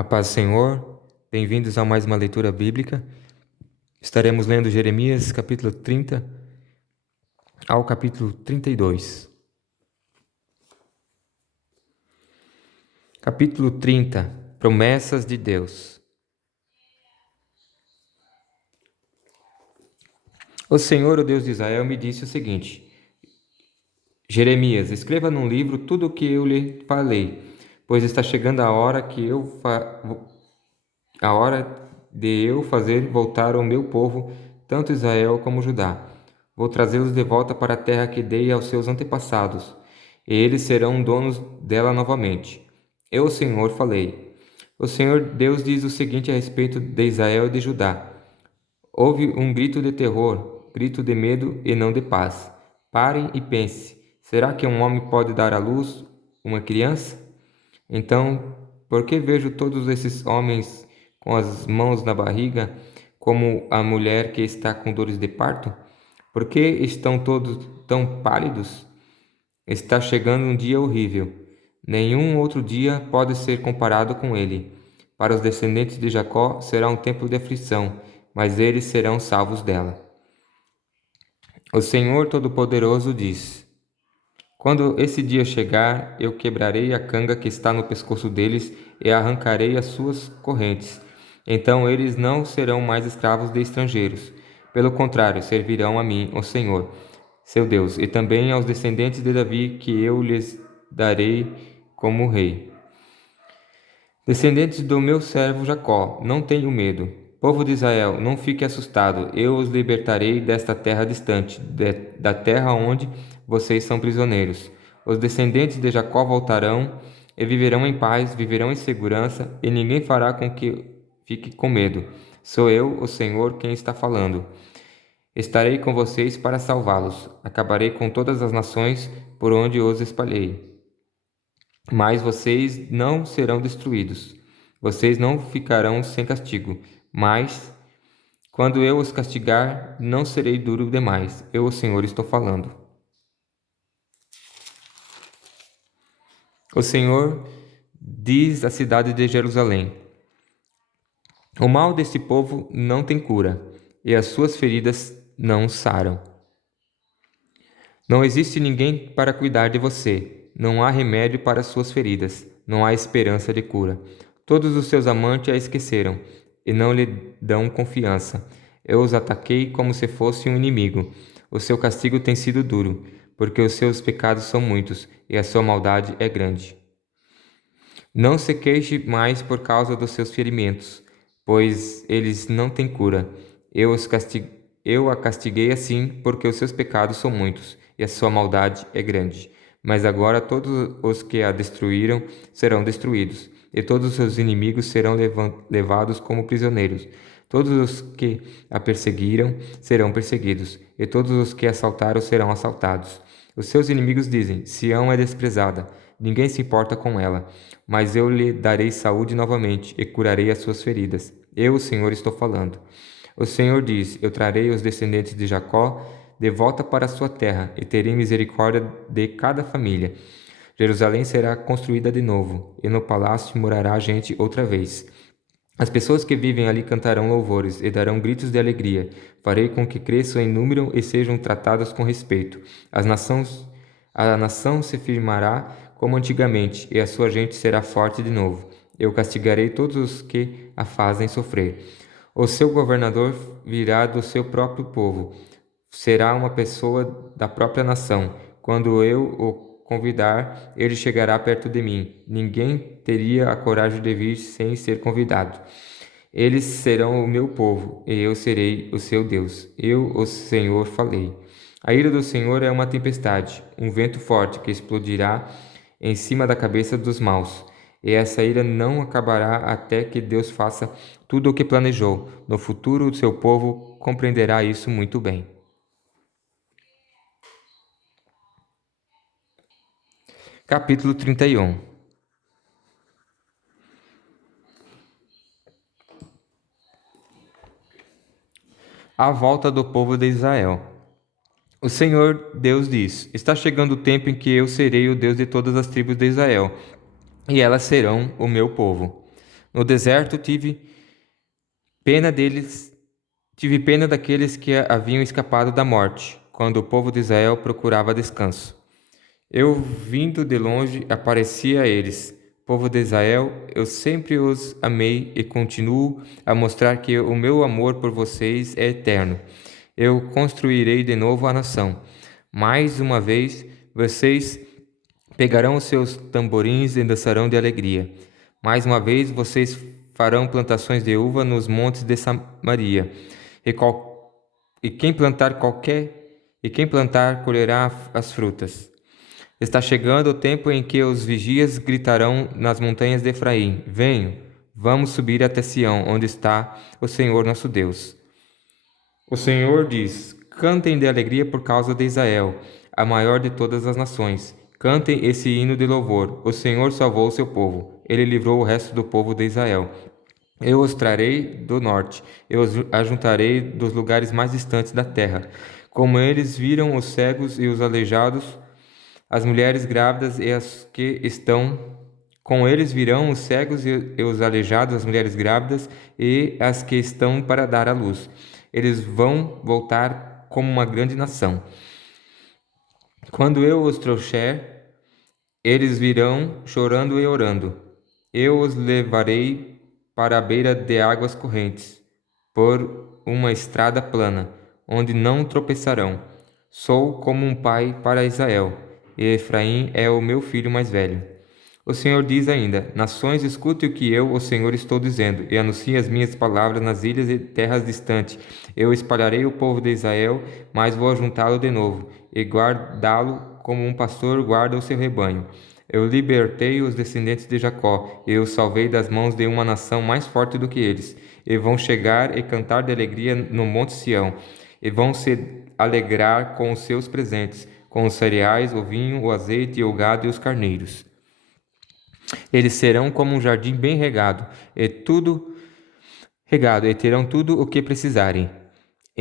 A paz do Senhor, bem-vindos a mais uma leitura bíblica. Estaremos lendo Jeremias capítulo 30 ao capítulo 32. Capítulo 30, Promessas de Deus. O Senhor, o Deus de Israel, me disse o seguinte: Jeremias, escreva num livro tudo o que eu lhe falei, pois está chegando a hora de eu fazer voltar o meu povo, tanto Israel como Judá. Vou trazê-los de volta para a terra que dei aos seus antepassados, e eles serão donos dela novamente. Eu, o Senhor, falei. O Senhor Deus diz o seguinte a respeito de Israel e de Judá: Houve um grito de terror, grito de medo e não de paz. Parem e pense: será que um homem pode dar à luz uma criança? Então, por que vejo todos esses homens com as mãos na barriga, como a mulher que está com dores de parto? Por que estão todos tão pálidos? Está chegando um dia horrível. Nenhum outro dia pode ser comparado com ele. Para os descendentes de Jacó será um tempo de aflição, mas eles serão salvos dela. O Senhor Todo-Poderoso diz: Quando esse dia chegar, eu quebrarei a canga que está no pescoço deles e arrancarei as suas correntes. Então eles não serão mais escravos de estrangeiros. Pelo contrário, servirão a mim, o Senhor, seu Deus, e também aos descendentes de Davi, que eu lhes darei como rei. Descendentes do meu servo Jacó, não tenham medo. Povo de Israel, não fique assustado. Eu os libertarei desta terra distante, da terra onde vocês são prisioneiros. Os descendentes de Jacó voltarão e viverão em paz, viverão em segurança, e ninguém fará com que fique com medo. Sou eu, o Senhor, quem está falando. Estarei com vocês para salvá-los. Acabarei com todas as nações por onde os espalhei. Mas vocês não serão destruídos. Vocês não ficarão sem castigo. Mas, quando eu os castigar, não serei duro demais. Eu, o Senhor, estou falando. O Senhor diz à cidade de Jerusalém: O mal deste povo não tem cura, e as suas feridas não saram. Não existe ninguém para cuidar de você. Não há remédio para suas feridas. Não há esperança de cura. Todos os seus amantes a esqueceram e não lhe dão confiança. Eu os ataquei como se fosse um inimigo. O seu castigo tem sido duro, porque os seus pecados são muitos e a sua maldade é grande. Não se queixe mais por causa dos seus ferimentos, pois eles não têm cura. Eu a castiguei assim porque os seus pecados são muitos e a sua maldade é grande. Mas agora todos os que a destruíram serão destruídos, e todos os seus inimigos serão levados como prisioneiros. Todos os que a perseguiram serão perseguidos, e todos os que assaltaram serão assaltados. Os seus inimigos dizem: Sião é desprezada, ninguém se importa com ela. Mas eu lhe darei saúde novamente e curarei as suas feridas. Eu, o Senhor, estou falando. O Senhor diz: Eu trarei os descendentes de Jacó de volta para a sua terra e terei misericórdia de cada família. Jerusalém será construída de novo, e no palácio morará gente outra vez. As pessoas que vivem ali cantarão louvores e darão gritos de alegria. Farei com que cresçam em número e sejam tratadas com respeito. A nação se firmará como antigamente, e a sua gente será forte de novo. Eu castigarei todos os que a fazem sofrer. O seu governador virá do seu próprio povo. Será uma pessoa da própria nação. Quando eu o convidar, ele chegará perto de mim. Ninguém teria a coragem de vir sem ser convidado. Eles serão o meu povo, e eu serei o seu Deus. Eu, o Senhor, falei. A ira do Senhor é uma tempestade, um vento forte que explodirá em cima da cabeça dos maus. E essa ira não acabará até que Deus faça tudo o que planejou. No futuro, o seu povo compreenderá isso muito bem. Capítulo 31. A volta do povo de Israel. O Senhor Deus diz: Está chegando o tempo em que eu serei o Deus de todas as tribos de Israel, e elas serão o meu povo. No deserto tive pena daqueles que haviam escapado da morte, quando o povo de Israel procurava descanso. Eu, vindo de longe, aparecia a eles. Povo de Israel, eu sempre os amei e continuo a mostrar que o meu amor por vocês é eterno. Eu construirei de novo a nação. Mais uma vez, vocês pegarão os seus tamborins e dançarão de alegria. Mais uma vez, vocês farão plantações de uva nos montes de Samaria. E, e quem plantar colherá as frutas. Está chegando o tempo em que os vigias gritarão nas montanhas de Efraim: Venham, vamos subir até Sião, onde está o Senhor nosso Deus. O Senhor diz: Cantem de alegria por causa de Israel, a maior de todas as nações. Cantem esse hino de louvor. O Senhor salvou o seu povo. Ele livrou o resto do povo de Israel. Eu os trarei do norte, eu os ajuntarei dos lugares mais distantes da terra. Como eles viram os cegos e os aleijados, as mulheres grávidas e as que estão com eles virão os cegos e os aleijados, as mulheres grávidas e as que estão para dar à luz. Eles vão voltar como uma grande nação. Quando eu os trouxer, eles virão chorando e orando. Eu os levarei para a beira de águas correntes, por uma estrada plana, onde não tropeçarão. Sou como um pai para Israel, e Efraim é o meu filho mais velho. O Senhor diz ainda: Nações, escute o que eu, o Senhor, estou dizendo, e anuncie as minhas palavras nas ilhas e terras distantes. Eu espalharei o povo de Israel, mas vou ajuntá-lo de novo, e guardá-lo como um pastor guarda o seu rebanho. Eu libertei os descendentes de Jacó, e os salvei das mãos de uma nação mais forte do que eles. E vão chegar e cantar de alegria no monte Sião, e vão se alegrar com os seus presentes, com os cereais, o vinho, o azeite, o gado e os carneiros. Eles serão como um jardim bem regado, e terão tudo o que precisarem.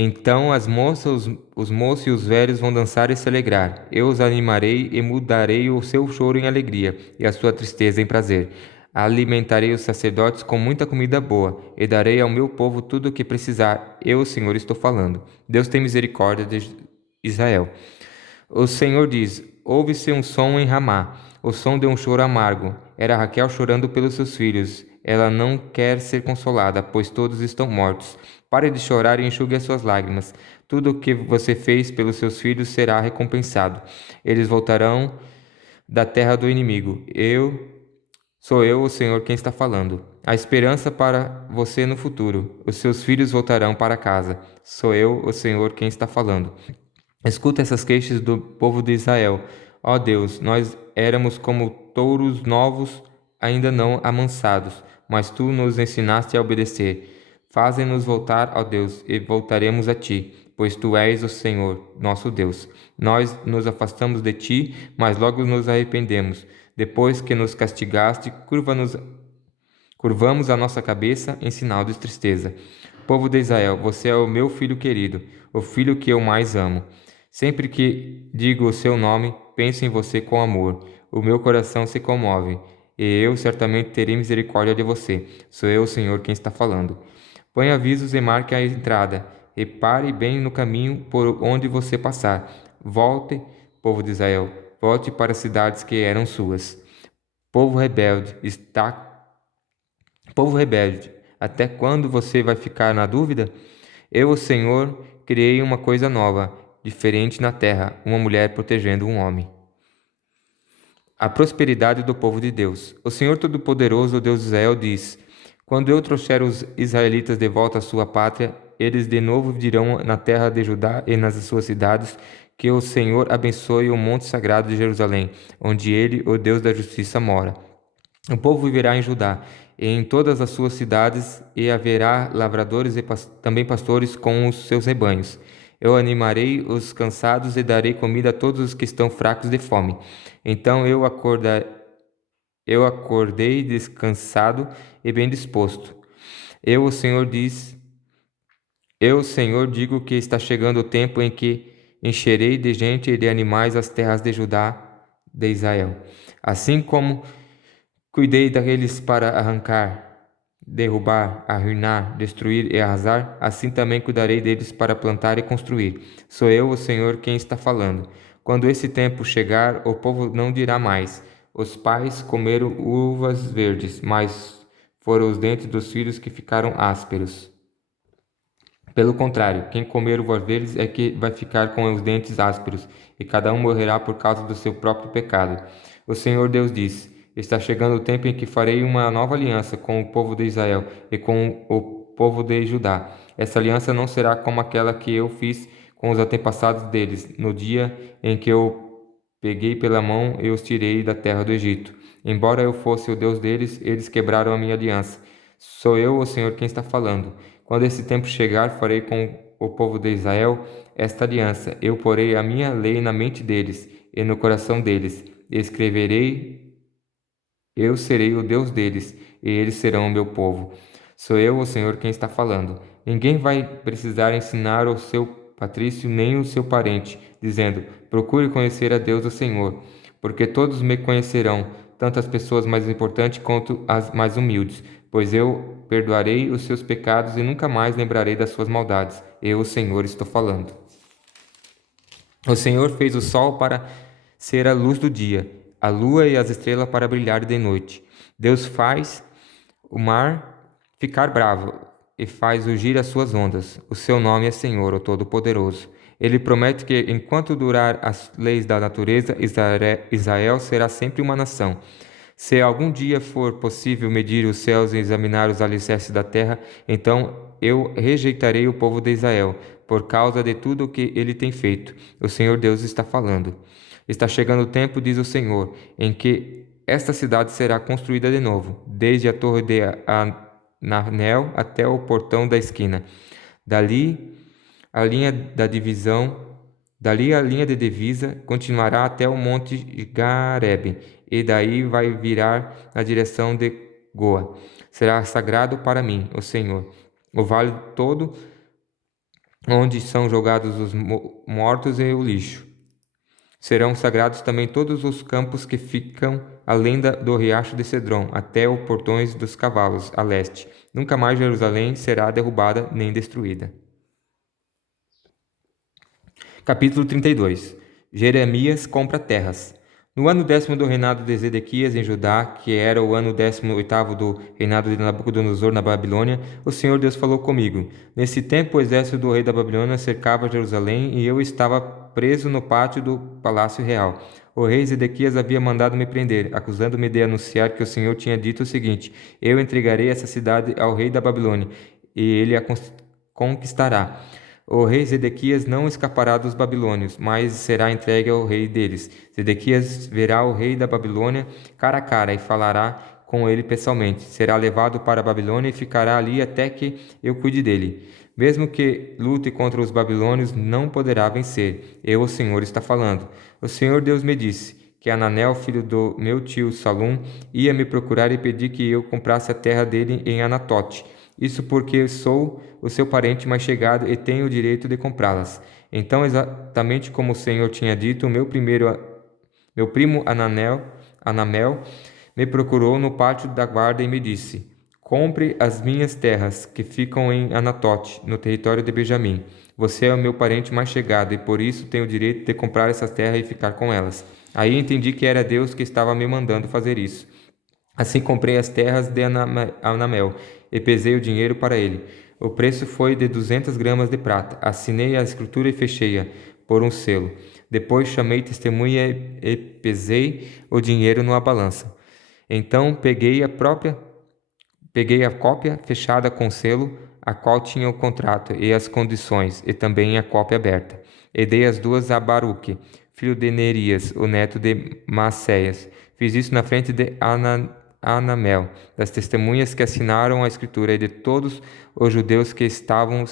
Então as moças, os moços e os velhos vão dançar e se alegrar. Eu os animarei e mudarei o seu choro em alegria e a sua tristeza em prazer. Alimentarei os sacerdotes com muita comida boa e darei ao meu povo tudo o que precisar. Eu, o Senhor, estou falando. Deus tem misericórdia de Israel. O Senhor diz: Ouve-se um som em Ramá, o som de um choro amargo. Era Raquel chorando pelos seus filhos. Ela não quer ser consolada, pois todos estão mortos. Pare de chorar e enxugue as suas lágrimas. Tudo o que você fez pelos seus filhos será recompensado. Eles voltarão da terra do inimigo. Sou eu, o Senhor, quem está falando. A esperança para você no futuro. Os seus filhos voltarão para casa. Sou eu, o Senhor, quem está falando. Escuta essas queixas do povo de Israel. Ó Deus, nós éramos como touros novos, ainda não amansados, mas tu nos ensinaste a obedecer. Faze-nos voltar, ó Deus, e voltaremos a ti, pois tu és o Senhor, nosso Deus. Nós nos afastamos de ti, mas logo nos arrependemos. Depois que nos castigaste, curvamos a nossa cabeça em sinal de tristeza. Povo de Israel, você é o meu filho querido, o filho que eu mais amo. Sempre que digo o seu nome, penso em você com amor. O meu coração se comove, e eu certamente terei misericórdia de você. Sou eu, o Senhor, quem está falando. Põe avisos e marque a entrada, e pare bem no caminho por onde você passar. Volte, povo de Israel, volte para as cidades que eram suas. Povo rebelde, até quando você vai ficar na dúvida? Eu, o Senhor, criei uma coisa nova, diferente na terra, uma mulher protegendo um homem. A prosperidade do povo de Deus. O Senhor Todo-Poderoso, o Deus de Israel, diz: Quando eu trouxer os israelitas de volta à sua pátria, eles de novo dirão na terra de Judá e nas suas cidades que o Senhor abençoe o monte sagrado de Jerusalém, onde ele, o Deus da justiça, mora. O povo viverá em Judá e em todas as suas cidades, e haverá lavradores e também pastores com os seus rebanhos. Eu animarei os cansados e darei comida a todos os que estão fracos de fome. Então eu acordei descansado e bem disposto. Eu, o Senhor, digo que está chegando o tempo em que encherei de gente e de animais as terras de Judá, de Israel. Assim como cuidei daqueles para arrancar derrubar, arruinar, destruir e arrasar, assim também cuidarei deles para plantar e construir. Sou eu, o Senhor, quem está falando. Quando esse tempo chegar, o povo não dirá mais: os pais comeram uvas verdes, mas foram os dentes dos filhos que ficaram ásperos. Pelo contrário, quem comer uvas verdes é que vai ficar com os dentes ásperos, e cada um morrerá por causa do seu próprio pecado. O Senhor Deus diz: está chegando o tempo em que farei uma nova aliança com o povo de Israel e com o povo de Judá. Essa aliança não será como aquela que eu fiz com os antepassados deles, no dia em que eu peguei pela mão e os tirei da terra do Egito. Embora eu fosse o Deus deles, eles quebraram a minha aliança. Sou eu, o Senhor, quem está falando. Quando esse tempo chegar, farei com o povo de Israel esta aliança. Eu porei a minha lei na mente deles e no coração deles. Escreverei, eu serei o Deus deles, e eles serão o meu povo. Sou eu, o Senhor, quem está falando. Ninguém vai precisar ensinar o seu patrício nem o seu parente, dizendo: procure conhecer a Deus o Senhor, porque todos me conhecerão, tanto as pessoas mais importantes quanto as mais humildes, pois eu perdoarei os seus pecados e nunca mais lembrarei das suas maldades. Eu, o Senhor, estou falando. O Senhor fez o sol para ser a luz do dia, a lua e as estrelas para brilhar de noite. Deus faz o mar ficar bravo e faz rugir as suas ondas. O seu nome é Senhor, o Todo-Poderoso. Ele promete que, enquanto durar as leis da natureza, Israel será sempre uma nação. Se algum dia for possível medir os céus e examinar os alicerces da terra, então eu rejeitarei o povo de Israel, por causa de tudo o que ele tem feito. O Senhor Deus está falando. Está chegando o tempo, diz o Senhor, em que esta cidade será construída de novo, desde a torre de Ananel até o portão da esquina. Dali a linha da divisão Dali a linha de divisa continuará até o monte Garebe, e daí vai virar na direção de Goa. Será sagrado para mim, o Senhor. O vale todo onde são jogados os mortos e o lixo. Serão sagrados também todos os campos que ficam além do riacho de Cedron, até os portões dos cavalos, a leste. Nunca mais Jerusalém será derrubada nem destruída. Capítulo 32. Jeremias compra terras. No ano 10º do reinado de Zedequias em Judá, que era o ano 18º do reinado de Nabucodonosor na Babilônia, o Senhor Deus falou comigo. Nesse tempo o exército do rei da Babilônia cercava Jerusalém e eu estava preso no pátio do palácio real. O rei Zedequias havia mandado me prender, acusando-me de anunciar que o Senhor tinha dito o seguinte: eu entregarei essa cidade ao rei da Babilônia, e ele a conquistará. O rei Zedequias não escapará dos babilônios, mas será entregue ao rei deles. Zedequias verá o rei da Babilônia cara a cara e falará com ele pessoalmente. Será levado para a Babilônia e ficará ali até que eu cuide dele. Mesmo que lute contra os babilônios, não poderá vencer. Eu, o Senhor, está falando. O Senhor Deus me disse que Ananel, filho do meu tio Salum, ia me procurar e pedir que eu comprasse a terra dele em Anatote. Isso porque sou o seu parente mais chegado e tenho o direito de comprá-las. Então, exatamente como o Senhor tinha dito, meu primo Anamel, me procurou no pátio da guarda e me disse: compre as minhas terras, que ficam em Anatote, no território de Benjamim. Você é o meu parente mais chegado e por isso tenho o direito de comprar essas terras e ficar com elas. Aí entendi que era Deus que estava me mandando fazer isso. Assim comprei as terras de Anamel e pesei o dinheiro para ele. O preço foi de 200 gramas de prata. Assinei a escritura e fechei-a por um selo. Depois chamei testemunha e pesei o dinheiro numa balança. Então peguei a cópia fechada com selo, a qual tinha o contrato e as condições, e também a cópia aberta. E dei as duas a Baruque, filho de Nerias, o neto de Maacéias. Fiz isso na frente de Anamel, das testemunhas que assinaram a escritura e de todos os judeus que estavam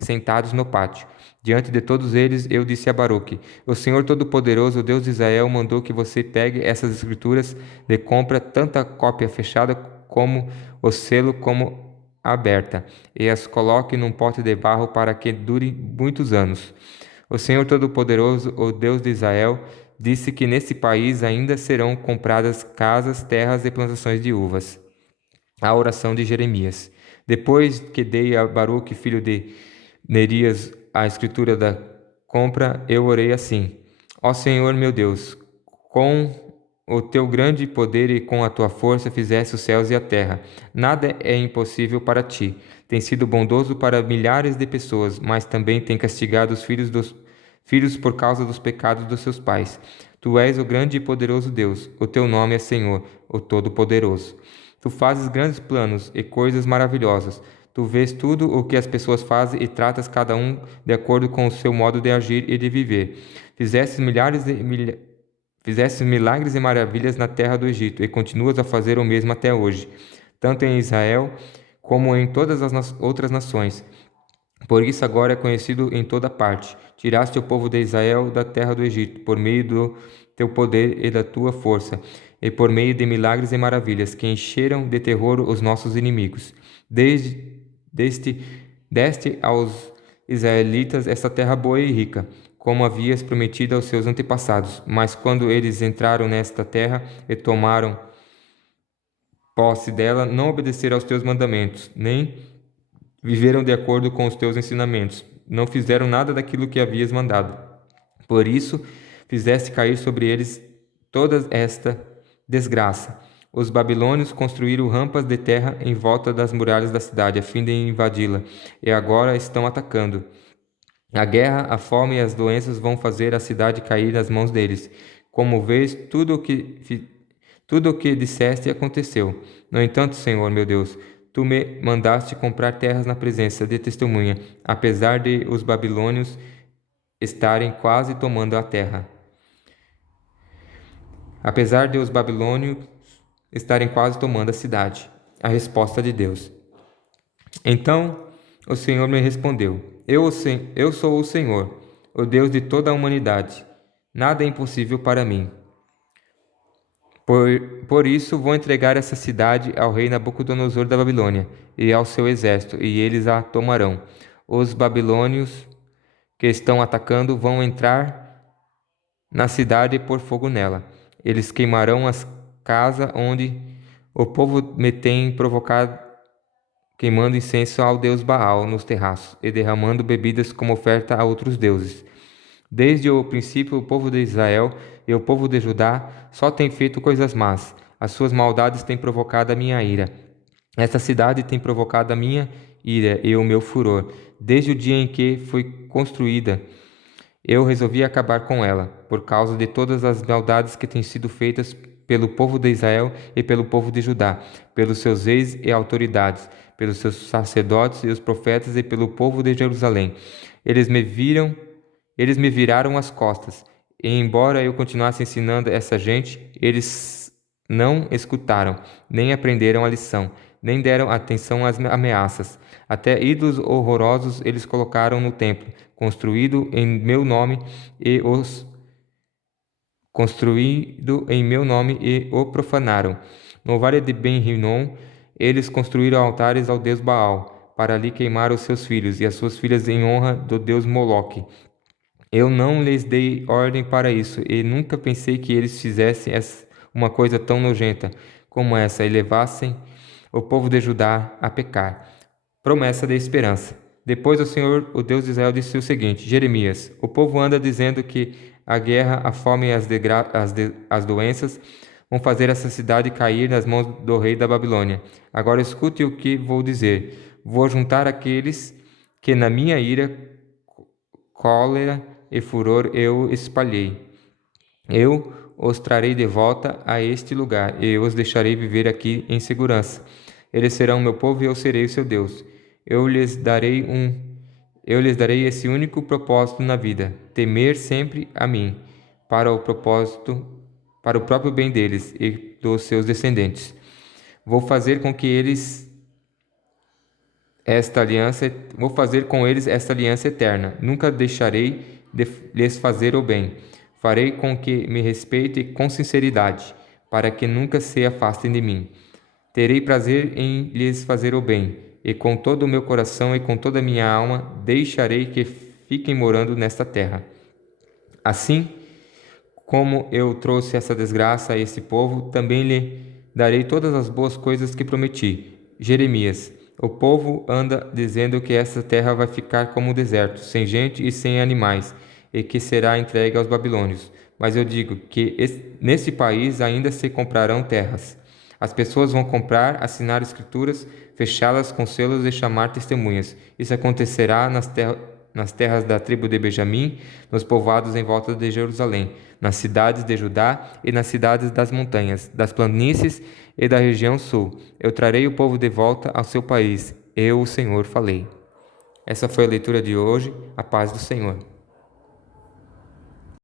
sentados no pátio. Diante de todos eles, eu disse a Baruque: o Senhor Todo-Poderoso, o Deus de Israel, mandou que você pegue essas escrituras de compra, tanto a cópia fechada como o selo como aberta, e as coloque num pote de barro para que dure muitos anos. O Senhor Todo-Poderoso, o Deus de Israel, disse que nesse país ainda serão compradas casas, terras e plantações de uvas. a oração de Jeremias. Depois que dei a Baruque, filho de Nerias, a escritura da compra, eu orei assim: Ó Senhor meu Deus, com o teu grande poder e com a tua força fizeste os céus e a terra. Nada é impossível para ti. Tem sido bondoso para milhares de pessoas, mas também tem castigado os filhos por causa dos pecados dos seus pais. Tu és o grande e poderoso Deus. O teu nome é Senhor, o Todo-Poderoso. Tu fazes grandes planos e coisas maravilhosas. Tu vês tudo o que as pessoas fazem e tratas cada um de acordo com o seu modo de agir e de viver. Fizeste milagres e maravilhas na terra do Egito e continuas a fazer o mesmo até hoje, tanto em Israel como em todas as outras nações. Por isso agora é conhecido em toda parte. Tiraste o povo de Israel da terra do Egito, por meio do teu poder e da tua força, e por meio de milagres e maravilhas, que encheram de terror os nossos inimigos. Deste aos israelitas esta terra boa e rica, como havias prometido aos seus antepassados. Mas quando eles entraram nesta terra e tomaram posse dela, não obedeceram aos teus mandamentos, nem viveram de acordo com os teus ensinamentos. Não fizeram nada daquilo que havias mandado. Por isso, fizeste cair sobre eles toda esta desgraça. Os babilônios construíram rampas de terra em volta das muralhas da cidade, a fim de invadi-la, e agora estão atacando. A guerra, a fome e as doenças vão fazer a cidade cair nas mãos deles. Como vês, tudo o que disseste aconteceu. No entanto, Senhor, meu Deus, tu me mandaste comprar terras na presença de testemunha, apesar de os babilônios estarem quase tomando a terra. Apesar de os babilônios estarem quase tomando a cidade. A resposta de Deus. Então o Senhor me respondeu: Eu sou o Senhor, o Deus de toda a humanidade. Nada é impossível para mim. Por isso vou entregar essa cidade ao rei Nabucodonosor da Babilônia e ao seu exército, e eles a tomarão. Os babilônios que estão atacando vão entrar na cidade e pôr fogo nela. Eles queimarão as casas onde o povo me tem provocado, queimando incenso ao deus Baal nos terraços e derramando bebidas como oferta a outros deuses. Desde o princípio, o povo de Israel e o povo de Judá só têm feito coisas más. As suas maldades têm provocado a minha ira. Esta cidade tem provocado a minha ira e o meu furor. Desde o dia em que foi construída, eu resolvi acabar com ela, por causa de todas as maldades que têm sido feitas pelo povo de Israel e pelo povo de Judá, pelos seus reis e autoridades, pelos seus sacerdotes e os profetas e pelo povo de Jerusalém. Eles me viraram as costas, e embora eu continuasse ensinando essa gente, eles não escutaram, nem aprenderam a lição, nem deram atenção às ameaças. Até ídolos horrorosos eles colocaram no templo, construído em meu nome e o profanaram. No vale de Ben-Hinnom, eles construíram altares ao deus Baal, para ali queimar os seus filhos e as suas filhas em honra do deus Moloque. Eu não lhes dei ordem para isso, e nunca pensei que eles fizessem uma coisa tão nojenta como essa e levassem o povo de Judá a pecar. Promessa de esperança. Depois o Senhor, o Deus de Israel, disse o seguinte: Jeremias, o povo anda dizendo que a guerra, a fome e as doenças vão fazer essa cidade cair nas mãos do rei da Babilônia. Agora escute o que vou dizer. Vou juntar aqueles que na minha ira, cólera e furor eu espalhei. Eu os trarei de volta a este lugar e os deixarei viver aqui em segurança. Eles serão meu povo e eu serei o seu Deus. Eu lhes darei esse único propósito na vida: temer sempre a mim, para o próprio bem deles e dos seus descendentes. Vou fazer com eles esta aliança eterna. Nunca deixarei de lhes fazer o bem. Farei com que me respeitem com sinceridade, para que nunca se afastem de mim. Terei prazer em lhes fazer o bem, e com todo o meu coração e com toda a minha alma deixarei que fiquem morando nesta terra. Assim como eu trouxe essa desgraça a esse povo, também lhe darei todas as boas coisas que prometi. Jeremias. O povo anda dizendo que essa terra vai ficar como um deserto, sem gente e sem animais, e que será entregue aos babilônios. Mas eu digo que nesse país ainda se comprarão terras. As pessoas vão comprar, assinar escrituras, fechá-las com selos e chamar testemunhas. Isso acontecerá nas terras da tribo de Benjamim, nos povoados em volta de Jerusalém, nas cidades de Judá e nas cidades das montanhas, das planícies e da região sul. Eu trarei o povo de volta ao seu país. Eu, o Senhor, falei. Essa foi a leitura de hoje. A paz do Senhor.